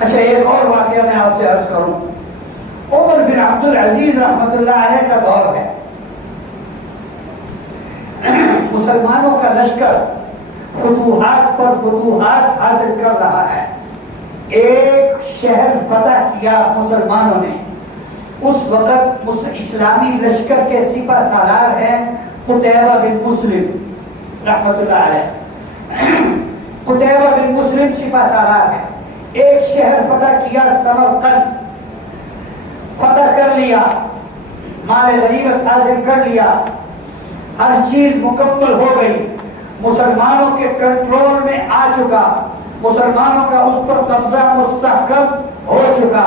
اچھا، ایک اور واقعہ میں آپ سے عرض کروں. عمر بن عبد العزیز رحمت اللہ علیہ کا دور ہے. مسلمانوں کا لشکر فتوحات پر فتوحات حاصل کر رہا ہے. ایک شہر فتح کیا مسلمانوں نے. اس وقت اسلامی لشکر کے سپہ سالار ہیں قتیبہ بن مسلم رحمت اللہ علیہ. قتیبہ بن مسلم سپہ سالار ہے. ایک شہر فتح کیا، سمرقند فتح کر لیا، مال غنیمت حاصل کر لیا، ہر چیز مکمل ہو گئی، مسلمانوں کے کنٹرول میں آ چکا، مسلمانوں کا اس پر قبضہ مستحکم ہو چکا.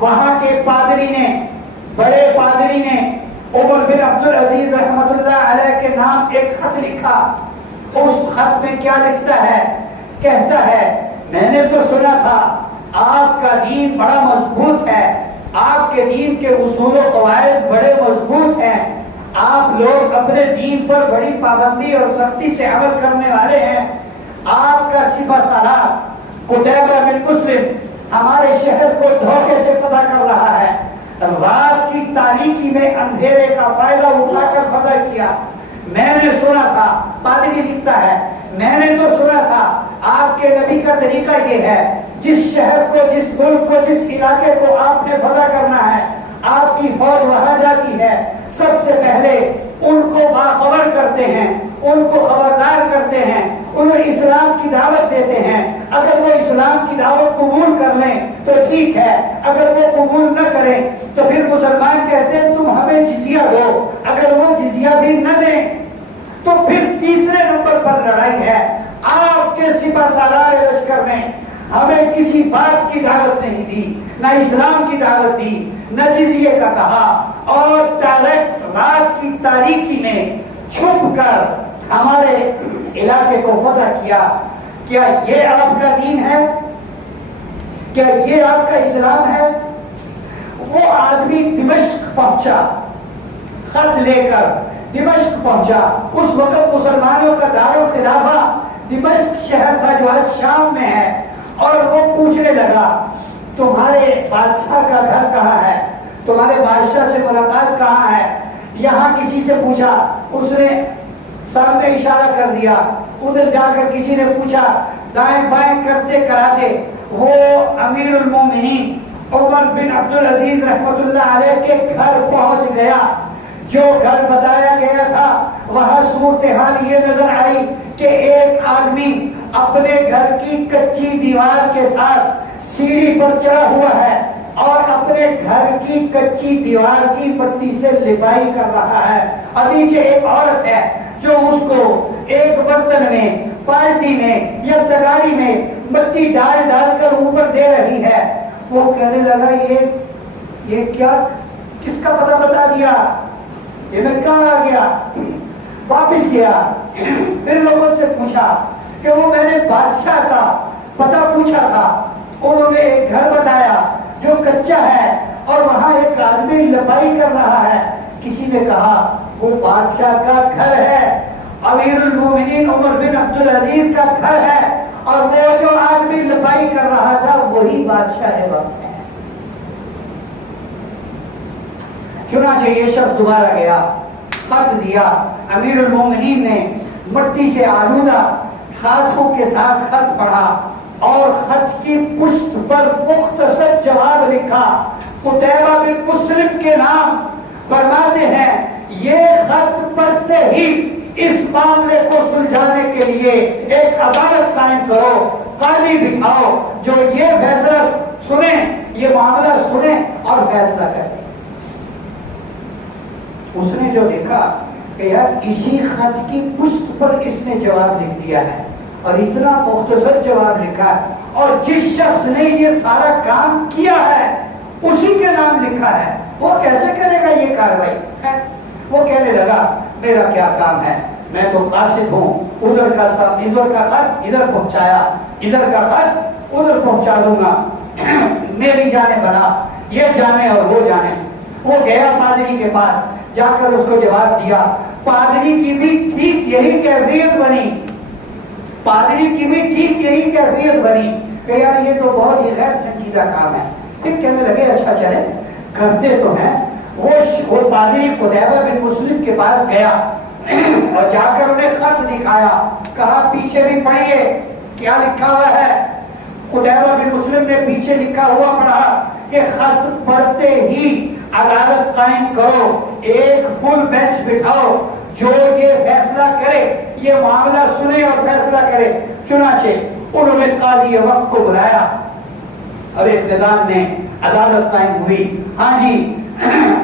وہاں کے پادری نے، بڑے پادری نے عمر بن عبد العزیز رحمت اللہ علیہ کے نام ایک خط لکھا. اس خط میں کیا لکھتا ہے؟ کہتا ہے میں نے تو سنا تھا آپ کا دین بڑا مضبوط ہے، آپ کے دین کے اصول و قواعد بڑے مضبوط ہیں، آپ لوگ اپنے دین پر بڑی پابندی اور سختی سے عمل کرنے والے ہیں. آپ کا سپہ سالار قتیبہ بن مسلم ہمارے شہر کو دھوکے سے فتح کر رہا ہے. رات کی تاریکی میں اندھیرے کا فائدہ اٹھا کر فتح کیا. میں نے سنا تھا، پادری لکھتا ہے، میں نے تو سنا تھا آپ کے نبی کا طریقہ یہ ہے، جس شہر کو، جس ملک کو، جس علاقے کو آپ نے فتح کرنا ہے، آپ کی فوج وہاں جاتی ہے، سب سے پہلے ان کو باخبر کرتے ہیں، ان کو خبردار کرتے ہیں، انہیں اسلام کی دعوت دیتے ہیں. اگر وہ اسلام کی دعوت قبول کر لیں تو ٹھیک ہے، اگر وہ قبول نہ کریں تو پھر مسلمان کہتے ہیں تم ہمیں جزیہ دو. اگر وہ جزیہ بھی نہ دیں تو پھر تیسرے نمبر پر لڑائی ہے. آپ کے سپہ سالار لشکر نے ہمیں کسی بات کی دعوت نہیں دی، نہ اسلام کی دعوت دی، نہ جزیے کا کہا، اور ڈائریکٹ رات کی تاریکی میں چھپ کر ہمارے علاقے کو فتح کیا. کیا یہ آپ کا دین ہے؟ کیا یہ آپ کا اسلام ہے؟ وہ آدمی دمشق پہنچا، خط لے کر دمشق پہنچا. اس وقت مسلمانوں کا دارالخلافہ دمشق شہر تھا جو آج شام میں ہے. اور وہ پوچھنے لگا تمہارے بادشاہ کا گھر کہاں ہے، تمہارے بادشاہ سے ملاقات کہاں ہے. یہاں کسی سے پوچھا، اس نے سامنے اشارہ کر دیا. ادھر جا کر کسی نے پوچھا، دائیں بائیں کرتے کراتے وہ امیر المومنین عمر بن عبد العزیز رحمت اللہ علیہ کے گھر پہنچ گیا. جو گھر بتایا گیا تھا وہاں صورتحال یہ نظر آئی کہ ایک آدمی اپنے گھر کی کچی دیوار کے ساتھ سیڑھی پر چڑھا ہوا ہے اور اپنے گھر کی کچی دیوار کی پٹی سے لپائی کر رہا ہے. اور نیچے ایک عورت ہے جو اس کو ایک برتن میں، بالٹی میں یا تگاڑی میں مٹی ڈال ڈال کر اوپر دے رہی ہے. وہ کہنے لگا یہ کیا، کس کا پتہ بتا دیا، یہ میں کہاں آ گیا. واپس گیا، پھر لوگوں سے پوچھا کہ وہ میں نے بادشاہ کا پتہ پوچھا تھا، انہوں نے ایک گھر بتایا جو کچا ہے اور وہاں ایک آدمی لپائی کر رہا ہے. کسی نے کہا وہ بادشاہ کا گھر ہے، امیر المومنین عمر بن عبد العزیز کا گھر ہے، اور وہ جو آدمی لپائی کر رہا تھا وہی بادشاہ وقت ہے. چنانچہ یہ شخص دوبارہ گیا، خط دیا. امیر المومنین نے مٹی سے آلودہ ہاتھوں کے ساتھ خط پڑھا اور خط کی پشت پر مختصر جواب لکھا. قتیبہ بن مسلم کے نام. فرماتے ہیں یہ خط پڑھتے ہی اس معاملے کو سلجھانے کے لیے ایک عدالت قائم کرو، قاضی بٹھاؤ جو یہ فیصلہ سنیں، یہ معاملہ سنیں اور فیصلہ کریں. اس نے جو دیکھا کہ یار اسی خط کی پشت پر اس نے جواب لکھ دیا ہے اور اتنا مختصر جواب لکھا ہے، اور جس شخص نے یہ سارا کام کیا ہے اسی کے نام لکھا ہے، وہ کیسے کرے گا یہ کاروائی ہے. وہ کہنے لگا میرا کیا کام ہے، میں تو قاصد ہوں، ادھر کا خط ادھر پہنچایا، ادھر کا خط ادھر پہنچا دوں گا، میری جانے بنا، یہ جانے اور وہ جانے. وہ گیا پادری کے پاس، جا کر اس کو جواب دیا. پادری کی بھی ٹھیک یہی کیفیت بنی، پادری کی بھی ٹھیک یہی کیفیت بنی. کہ یار یہ تو بہت ہی غیر سنجیدہ کام ہے. پھر کہنے لگے اچھا چلے کرتے تو ہیں. وہ پادری قتیبہ بن مسلم کے پاس گیا اور جا کر انہیں خط دکھایا, کہا پیچھے بھی پڑھیے کیا لکھا ہوا ہے. قتیبہ بن مسلم نے پیچھے لکھا ہوا پڑھا کہ خط پڑھتے ہی عدالت قائم کرو, ایک فل بینچ بٹھاؤ, جو یہ فیصلہ کرے یہ معاملہ سنے اور فیصلہ کرے. چنانچہ انہوں نے قاضی وقت کو بلایا اور اقتدار نے عدالت قائم ہوئی. ہاں جی,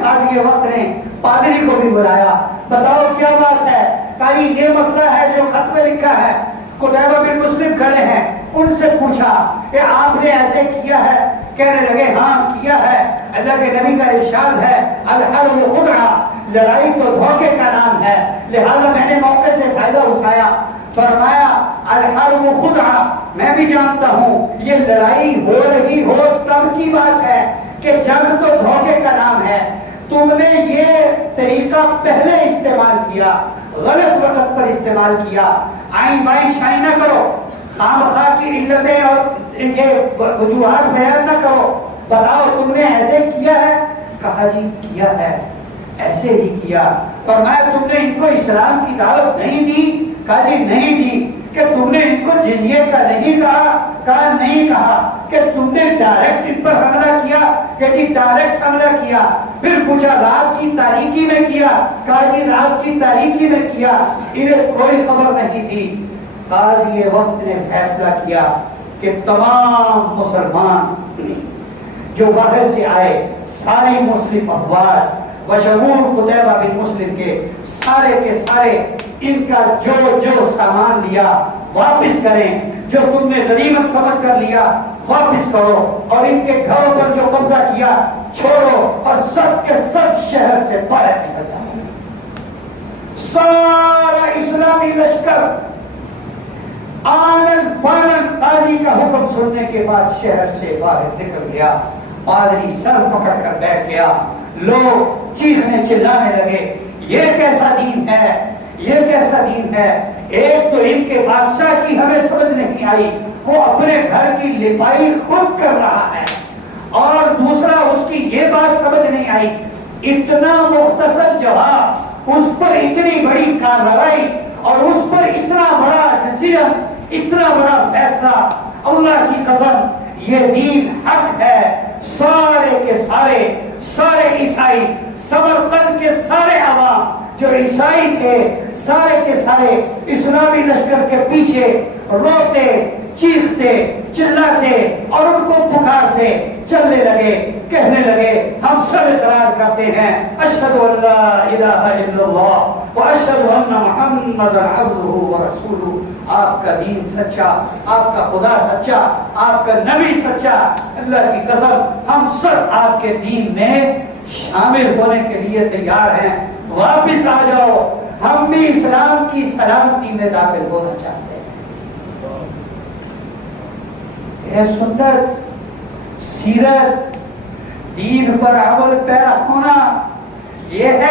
قاضی وقت نے پادری کو بھی بلایا, بتاؤ کیا بات ہے. کہا یہ مسئلہ ہے جو خط میں لکھا ہے. قتیبہ بن مسلم کھڑے ہیں, ان سے پوچھا کہ آپ نے ایسے کیا ہے. کہنے لگے ہاں کیا ہے, اللہ کے نبی کا ارشاد ہے الحرب خدعہ, لڑائی تو دھوکے کا نام ہے, لہذا میں نے موقع سے فائدہ اٹھایا. فرمایا الحرب خدعہ, میں بھی جانتا ہوں یہ لڑائی ہو رہی ہو تب کی بات ہے کہ جنگ تو دھوکے کا نام ہے. تم نے یہ طریقہ پہلے استعمال کیا, غلط وقت پر استعمال کیا. آئیں بائیں شائیں نہ کرو, خام خواہ کی علتیں اور یہ وجوہات بیان نہ کرو. بتاؤ تم نے ایسے کیا ہے. کہا جی کیا ہے, ایسے ہی کیا. فرمایا تم نے ان کو اسلام کی دعوت نہیں دی. کہا جی نہیں دی. کہ تم نے ان کو جزیے کا نہیں کہا. کہا نہیں کہا. کہ تم نے ڈائریکٹ ان پر حملہ کیا. کہ جی ڈائریکٹ حملہ کیا. پھر پوچھا رات کی تاریکی میں کیا. کہا جی رات کی تاریکی میں کیا. انہیں کوئی خبر نہیں تھی. قاضی وقت نے فیصلہ کیا کہ تمام مسلمان جو باہر سے آئے, ساری مسلم افواج بشمول قتیبہ بن مسلم کے سارے ان کا جو سامان لیا واپس کریں, جو تم نے غنیمت سمجھ کر لیا واپس کرو, اور ان کے گھروں پر جو قبضہ کیا چھوڑو, اور سب کے سب شہر سے باہر نکل جاؤ. سارا اسلامی لشکر آنن فانن قاضی کا حکم سننے کے بعد شہر سے باہر نکل گیا. پادری سر پکڑ کر بیٹھ گیا. لوگ چیخنے چلانے لگے, یہ کیسا دین ہے, یہ کیسا دین ہے. ایک تو ان کے بادشاہ کی ہمیں سمجھ نہیں آئی, وہ اپنے گھر کی لپائی خود کر رہا ہے, اور دوسرا اس کی یہ بات سمجھ نہیں آئی اتنا مختصر جواب, اس پر اتنی بڑی کارروائی, اور اس پر اتنا بڑا ڈسیزن, اتنا بڑا فیصلہ. اللہ کی قسم یہ دین حق ہے. سارے کے سارے عیسائی, سمرقند کے سارے عوام جو عیسائی تھے, سارے کے سارے اسلامی لشکر کے پیچھے روتے, چیختے, چلاتے اور ان کو پکارتے چلنے لگے, کہنے لگے ہم سب اقرار کرتے ہیں اشہد ان لا الہ الا اللہ واشہد ان محمدا عبدہ ورسولہ. آپ کا دین سچا, آپ کا خدا سچا, آپ کا نبی سچا. اللہ کی قسم ہم سب آپ کے دین میں شامل ہونے کے لیے تیار ہیں. واپس آ جاؤ, ہم بھی اسلام کی سلامتی میں داخل ہونا چاہتے ہیں. یہ سنت, سیرت, دین پر عمل پیرا ہونا, یہ ہے